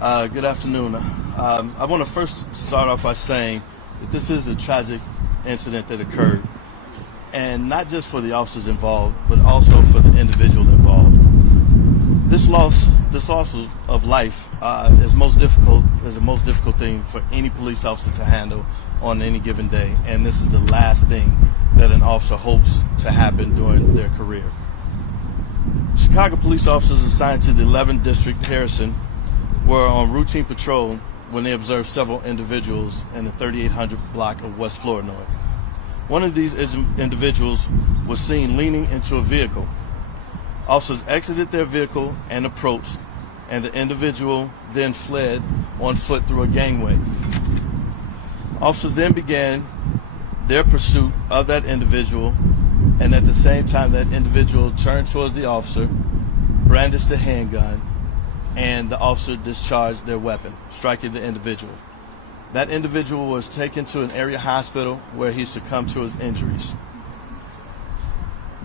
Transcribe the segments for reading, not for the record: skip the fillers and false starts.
Good afternoon. I want to first start off by saying that this is a tragic incident that occurred, and not just for the officers involved, but also for the individual involved. This loss of life is the most difficult thing for any police officer to handle on any given day, and this is the last thing that an officer hopes to happen during their career. Chicago police officers assigned to the 11th District Harrison were on routine patrol when they observed several individuals in the 3800 block of West Flournoy. One of these individuals was seen leaning into a vehicle. Officers exited their vehicle and approached, and the individual then fled on foot through a gangway. Officers then began their pursuit of that individual, and at the same time that individual turned towards the officer, brandished a handgun, and the officer discharged their weapon, striking the individual. That individual was taken to an area hospital where he succumbed to his injuries.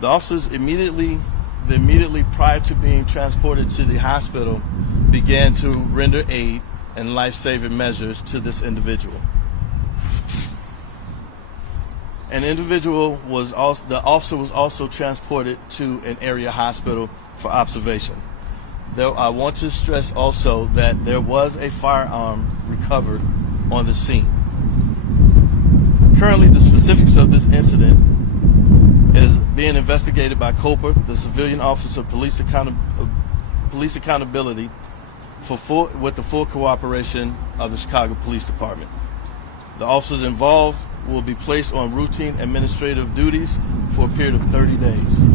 The officers immediately prior to being transported to the hospital began to render aid and life-saving measures to this individual. The officer was also transported to an area hospital for observation. I want to stress also that there was a firearm recovered on the scene. Currently, the specifics of this incident is being investigated by COPA, the Civilian Office of Police Accountability, with the full cooperation of the Chicago Police Department. The officers involved will be placed on routine administrative duties for a period of 30 days.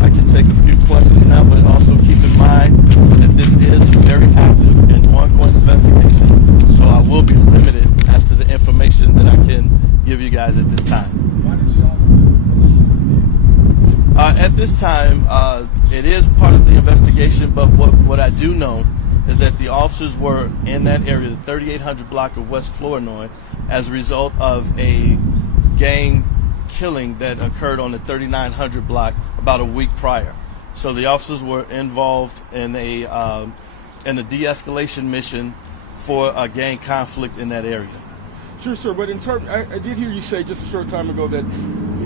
I can take a few questions now, but also keep in mind that this is a very active and ongoing investigation, so I will be limited as to the information that I can give you guys at this time. At this time, it is part of the investigation, but what I do know is that the officers were in that area, the 3800 block of West Flournoy, as a result of a gang killing that occurred on the 3900 block about a week prior. So the officers were involved in a de-escalation mission for a gang conflict in that area. Sure, sir. But I did hear you say just a short time ago that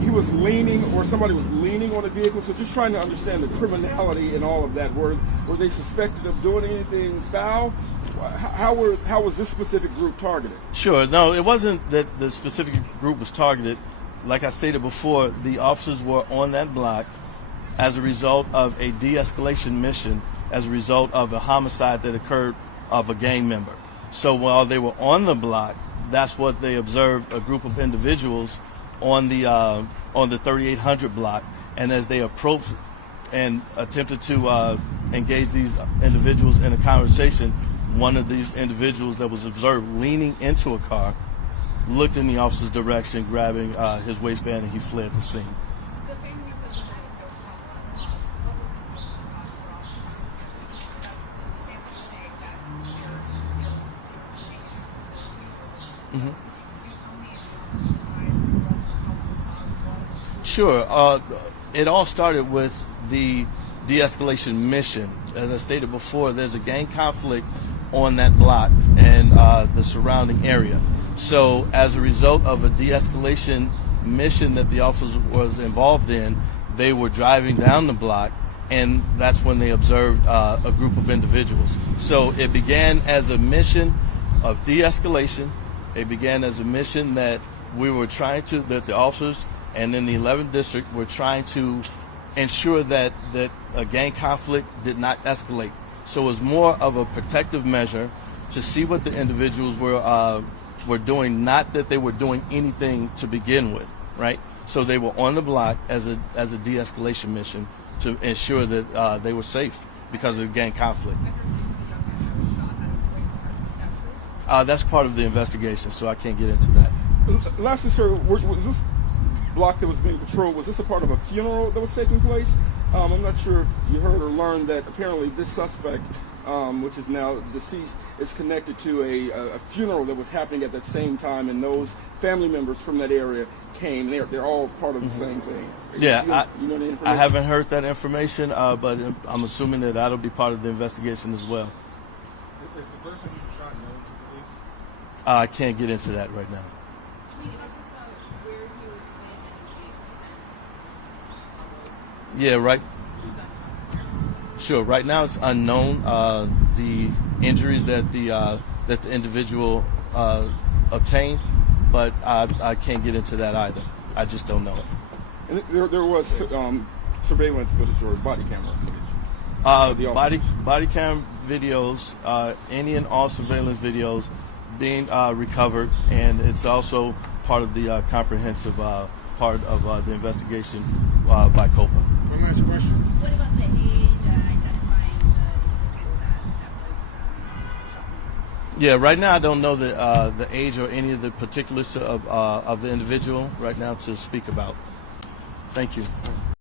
he was leaning, or somebody was leaning on a vehicle. So just trying to understand the criminality and all of that. Were they suspected of doing anything foul? How was this specific group targeted? Sure. No, it wasn't that the specific group was targeted. Like I stated before, the officers were on that block as a result of a de-escalation mission, as a result of a homicide that occurred of a gang member. So while they were on the block, that's what they observed, a group of individuals on the 3800 block. And as they approached and attempted to engage these individuals in a conversation, one of these individuals that was observed leaning into a car looked in the officer's direction, grabbing his waistband, and he fled the scene. The family says that is their cause. What was the cause for officers? Sure. It all started with the de-escalation mission. As I stated before, there's a gang conflict on that block and the surrounding area. So as a result of a de-escalation mission that the officers was involved in, they were driving down the block, and that's when they observed a group of individuals. So it began as a mission of de-escalation. It began as a mission that that the officers and in the 11th District were trying to ensure that a gang conflict did not escalate. So it was more of a protective measure to see what the individuals were doing, not that they were doing anything to begin with, right? So they were on the block as a de-escalation mission to ensure that they were safe because of the gang conflict. That's part of the investigation, so I can't get into that. Lastly, sir, was this block that was being patrolled, was this a part of a funeral that was taking place? I'm not sure if you heard or learned that apparently this suspect, which is now deceased, is connected to a funeral that was happening at that same time, and those family members from that area came. They're all part of the same thing. Yeah, you know the information? I haven't heard that information, but I'm assuming that that'll be part of the investigation as well. Is the the person who shot known to police? I can't get into that right now. Can you talk to us about where he was hit and the extent Yeah, right. of the gunshot? Sure. Right now it's unknown the injuries that the individual obtained, but I can't get into that either. I just don't know it. And there was surveillance footage or body camera footage. The officers. Body cam videos, any and all surveillance videos being recovered, and it's also part of the comprehensive part of the investigation by COPA. One last question. What about the age, identifying the individual that was shot? Yeah, right now I don't know the age or any of the particulars of the individual right now to speak about. Thank you.